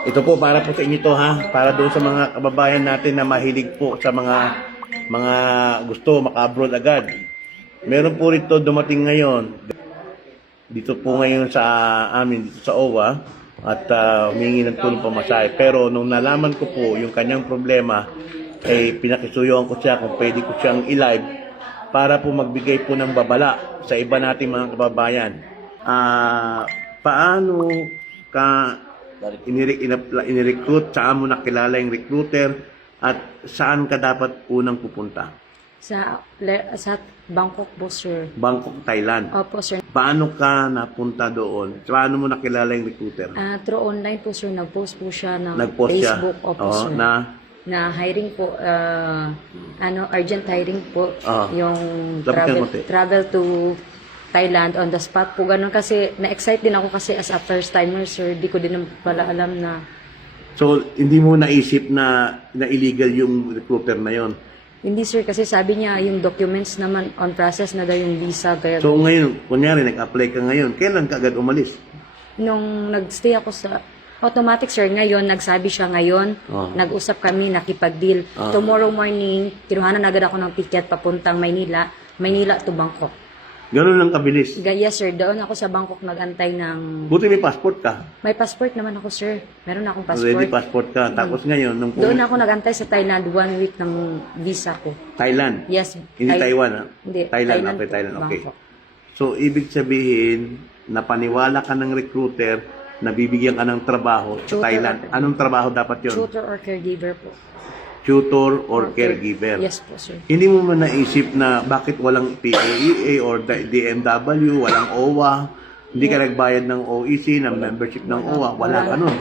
Ito po para po sa inyo to ha, para doon sa mga kababayan natin na mahilig po sa mga mga gusto maka-abroad agad. Meron po rito dumating ngayon dito po ngayon sa amin dito sa OWA at uh, humingi ng tulong pamasahe. Pero nung nalaman ko po yung kanyang problema, ay pinakisuyuan ko siya kung pwede ko siyang i-live para po magbigay po ng babala sa iba nating mga kababayan. Ah, paano ka inire- inap- inirecruit, saan mo nakilala yung recruiter, at saan ka dapat unang pupunta? Sa, le, sa Bangkok po, sir. Bangkok, Thailand. Opo, sir. Paano ka napunta doon? Paano mo nakilala yung recruiter? Ah, through online po, sir. Nag-post po siya ng Nag-post siya? Facebook. Opo, Oo, sir. na na hiring po, ah, ano, urgent hiring po. Ah. Yung Lapit travel, travel to Thailand on the spot po. Ganun kasi, na-excite din ako kasi as a first timer, sir. Di ko din pala alam na So, hindi mo naisip na, na illegal yung recruiter na yon. Hindi sir, kasi sabi niya yung documents naman on process na daw yung visa. Kaya So, ngayon, kunyari, nag-apply ka ngayon, kailan ka agad umalis? nung nagstay ako sa automatic sir, ngayon, nagsabi siya ngayon, Oh. nag-usap kami, nakipag-deal. Ah. Tomorrow morning, kinuhanan agad ako ng ticket papuntang Maynila, Maynila to Bangkok. Ganun lang kabilis. Ga- Yes sir, doon ako sa Bangkok nagantay ng... Buti may passport ka. May passport naman ako sir. Meron akong Already passport. passport ka. Tapos ngayon, nung Doon ako nagantay sa Thailand one week ng visa ko. Thailand. Yes. Hindi Thai- Taiwan, ha? Hindi, Thailand, Thailand okay, po, Thailand, okay. Bangkok. So, ibig sabihin, napaniwala ka ng recruiter na bibigyan ka ng trabaho sa Tutor. Thailand. Anong trabaho dapat yon? Tutor or caregiver po. Tutor or caregiver. Yes po sir. Hindi mo man naisip na bakit walang PAEA or D- DMW, walang OWA, hindi ka nagbayad ng OEC, ng membership ng OWA, wala ka nun.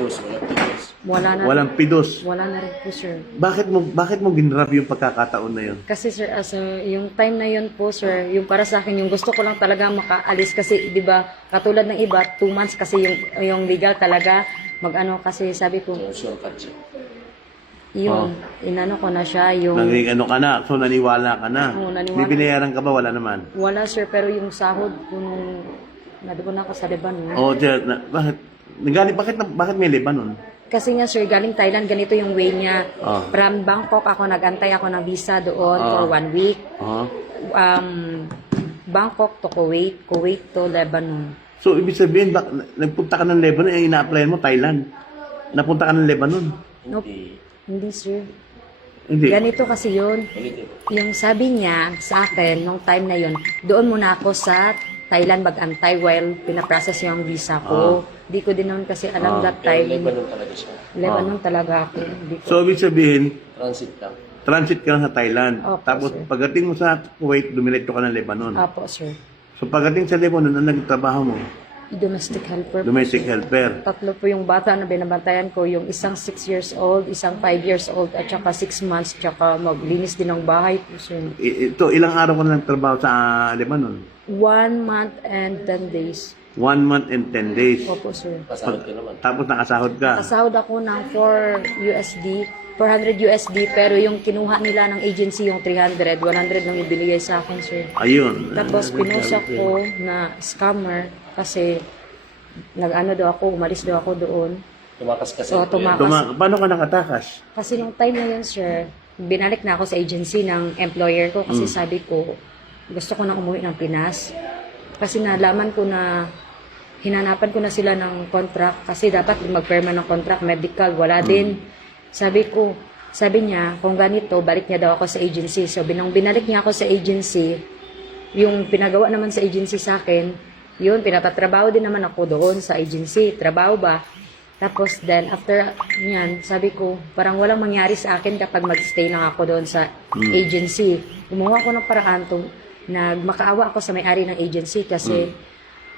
Wala na Walang PIDOS. Wala na rin po, sir. Bakit mo bakit mo ginrab yung pagkakataon na yun? Kasi, sir, as a- yung time na yun po, sir, yung para sa akin, yung gusto ko lang talaga makaalis kasi, di ba, katulad ng iba, two months kasi yung, yung legal talaga, mag-ano kasi, sabi ko, yung, inano ko na siya, yung, Naging ano ka na, so naniwala ka na. Oo, naniwala. May binayaran ka ba? Wala naman. wala, sir, pero yung sahod ko nung, nadoon na ako sa Lebanon. Oh, na, bakit? Nagaling, bakit, na- bakit may Lebanon? Kasi nga, sir, galing Thailand, ganito yung way niya. Ah. From Bangkok, ako nagantay ako ng visa doon Ah. for one week. Oh. um, Bangkok to Kuwait, Kuwait to Lebanon. So, ibig sabihin, bak, nagpunta ka ng Lebanon, eh, ina-apply mo Thailand. Napunta ka ng Lebanon. Nope. Hindi, sir. Hindi. Ganito kasi yun. Yung sabi niya sa akin, nung time na yun, doon muna ako sa Thailand mag-antay while pinaprocess yung visa ko. Di ko din naman kasi alam Ah. that time. Lebanon talaga siya. Lebanon talaga ako. Ko. So, ibig sabihin, Transit lang. transit ka lang sa Thailand. Opo, Tapos, sir. pagdating mo sa Kuwait, dumiretso ka ng Lebanon. Apo, sir. So, pagdating sa Lebanon, ano nagtrabaho mo? Domestic helper. Domestic helper. Tatlo po yung bata na binabantayan ko, yung isang 6 years old, isang 5 years old, at saka 6 months, tsaka maglinis din ng bahay po, sir. I- ito, ilang araw ka na nagtrabaho sa ah, Lebanon? One month and 10 days. One month and 10 days. Opo, sir. Pasahod ka naman. Tapos nakasahod ka. Kasahod ako ng 4 USD, 400 USD, pero yung kinuha nila ng agency yung 300, 100 lang ibinigay sa akin, sir. Ayun. Tapos pinusa ko na scammer kasi nag-ano daw ako, umalis daw ako doon. Tumakas kasi. So, tumakas. Tuma- paano ka nakatakas? Kasi nung time na yun, sir, binalik na ako sa agency ng employer ko kasi sabi ko, gusto ko na umuwi ng Pinas. Kasi nalaman ko na hinanapan ko na sila ng contract kasi dapat magperma ng contract, medical, wala din. Sabi ko, sabi niya, kung ganito, balik niya daw ako sa agency. So, binang binalik niya ako sa agency, yung pinagawa naman sa agency sa akin, yun, pinapatrabaho din naman ako doon sa agency. Trabaho ba? Tapos then, after yan, sabi ko, parang walang mangyari sa akin kapag mag-stay lang ako doon sa agency. Gumawa ko ng paraan to, nagmakaawa ako sa may-ari ng agency kasi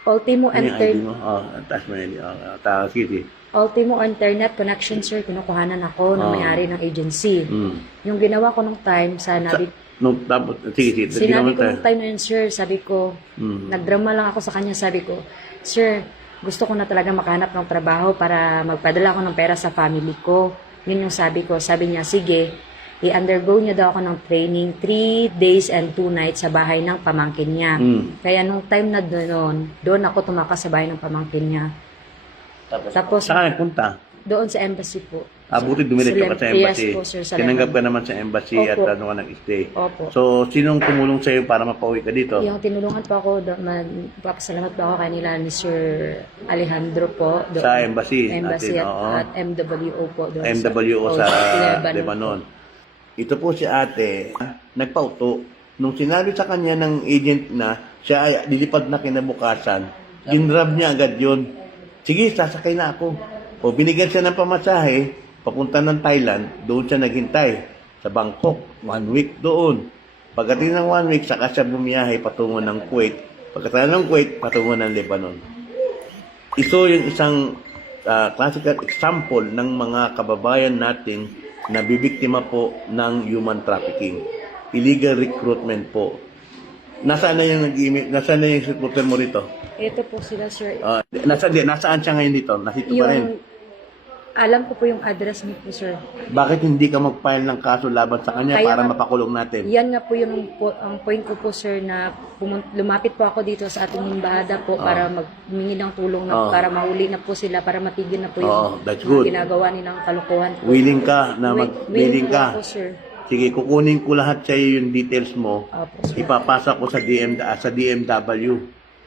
Ultimo, Ano yung ID inter- mo? Oh, taas mo yun. Oh, taas city. Ultimo Internet Connection, sir, kinukuhanan ako ng Ah. may-ari ng agency. Mm. Yung ginawa ko nung time sa Navi, No, tapos, sige, sige. Sinabi ko nung time na yun, sir, sabi ko, Mm. nagdrama lang ako sa kanya, sabi ko, Sir, gusto ko na talaga makahanap ng trabaho para magpadala ko ng pera sa family ko. Yun yung sabi ko. Sabi niya, sige, i-undergo niya daw ako ng training 3 days and 2 nights sa bahay ng pamangkin niya. Mm. Kaya nung time na doon, doon ako tumakas sa bahay ng pamangkin niya. Tapos, Tapos, Saan nagpunta? Doon sa embassy po. Ah, buti dumiretso ka sa Yes embassy. po, sir, sa Tinanggap ka naman sa embassy at Opo. ano ka nag-stay. Opo. So, sinong tumulong sa'yo para mapauwi ka dito? Yung tinulungan po ako, magpapasalamat po ako kanila ni Sir Alejandro po. doon. Sa embassy Embassy natin, at, oo. at MWO po. Doon MWO sa Lebanon. Lebanon. Ito po si ate, nagpauto. Nung sinabi sa kanya ng agent na siya ay lilipad na kinabukasan, ginrab niya agad yun. Sige, sasakay na ako. O binigyan siya ng pamasahe, papunta ng Thailand, doon siya naghintay. Sa Bangkok, one week doon. Pagdating ng one week, saka siya bumiyahe patungo ng Kuwait. Pagkatapos ng Kuwait, patungo ng Lebanon. Ito yung isang ah, classical example ng mga kababayan natin na bibiktima po ng human trafficking. Illegal recruitment po. Nasaan na yung nag nasaan na yung recruiter mo rito? Ito po sila, Sir. Ah, nasaan, di, nasaan siya ngayon dito? Nasito pa rin. Alam ko po yung address niyo po, Sir. Bakit hindi ka mag-file ng kaso laban sa kanya Kaya para nga- mapakulong natin? Yan nga po yung po, ang point ko po, Sir, na pumun- lumapit po ako dito sa ating himbahada po para magmingi ng tulong na Oh. para mahuli na po sila, para matigil na po yung Oh, that's mga good. ginagawa nilang kalokohan po. Willing ka na Wi- mag willing willing po ka? ako, sir. Sige, kukunin ko lahat sa iyo yung details mo. Opo, sir. ipapasa ko sa DM ah, sa DMW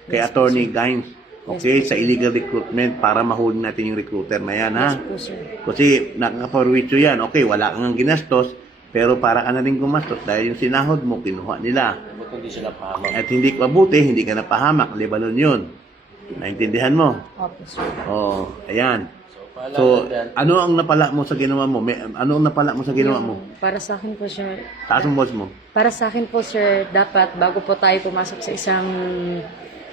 kay Attorney. Gaines. Okay, sa illegal recruitment para mahuli natin yung recruiter na yan, ha? Yes po, sir. Kasi nakakaparwitso yan. Okay, wala kang ginastos, pero para ka na rin gumastos dahil yung sinahod mo, kinuha nila. Ba't hindi sila pahamak? At hindi ka mabuti, hindi ka napahamak. Lebanon yun. Naintindihan mo? Opo, sir. Oh, ayan. So, ano ang napala mo sa ginawa mo? May, ano ang napala mo sa ginawa mo? Para sa akin po, sir, Taas ang boss mo. Para sa akin po, sir, dapat bago po tayo pumasok sa isang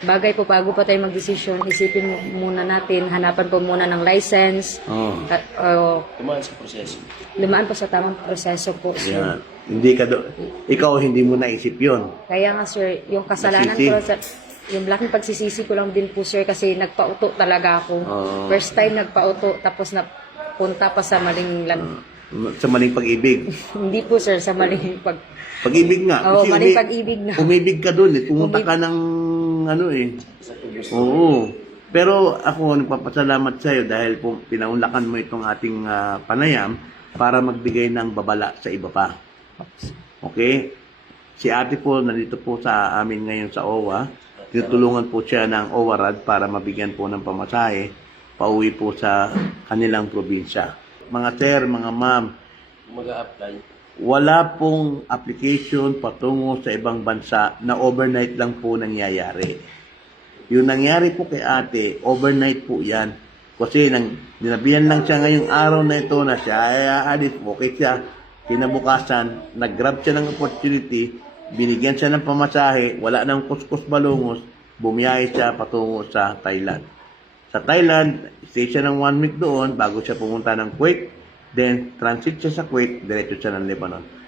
bagay po, bago po tayo magdesisyon, isipin mo- muna natin, hanapan po muna ng license, Oh. at, uh, Tumaan sa proseso. lumaan po sa tamang proseso po, sir. Yan. Hindi ka do ikaw hindi mo naisip 'yon. Kaya nga, sir, yung kasalanan Nagsisi. ko, sa, yung laking pagsisisi ko lang din po, sir, kasi nagpauto talaga ako. Oo. First time nagpauto, tapos napunta pa sa maling lan- Sa maling pag-ibig. Hindi po, sir, sa maling pag... Pag-ibig nga. Oo, maling pag-ibig na. Umibig ka doon eh. Pumunta Umib- ka ng ano eh. Oo. Pero ako nagpapasalamat sa iyo dahil pinaunlakan mo itong ating ah, panayam para magbigay ng babala sa iba pa. Okay? Si ate po nandito po sa amin ngayon sa OWA. Tinutulungan po siya ng OWARAD para mabigyan po ng pamasahe pauwi po sa kanilang probinsya. Mga sir, mga ma'am, mag-a-apply. Wala pong application patungo sa ibang bansa na overnight lang po nangyayari. Yung nangyari po kay ate, overnight po yan. Kasi nang dinabihan lang siya ngayong araw na ito na siya ay aalis, okay siya. Kinabukasan, nag-grab siya ng opportunity, binigyan siya ng pamasahe, wala nang kuskus balungos, bumiyahe siya patungo sa Thailand. Sa Thailand, stay siya ng one week doon bago siya pumunta ng Kuwait. Then, transit siya sa Kuwait, diretso siya ng Lebanon.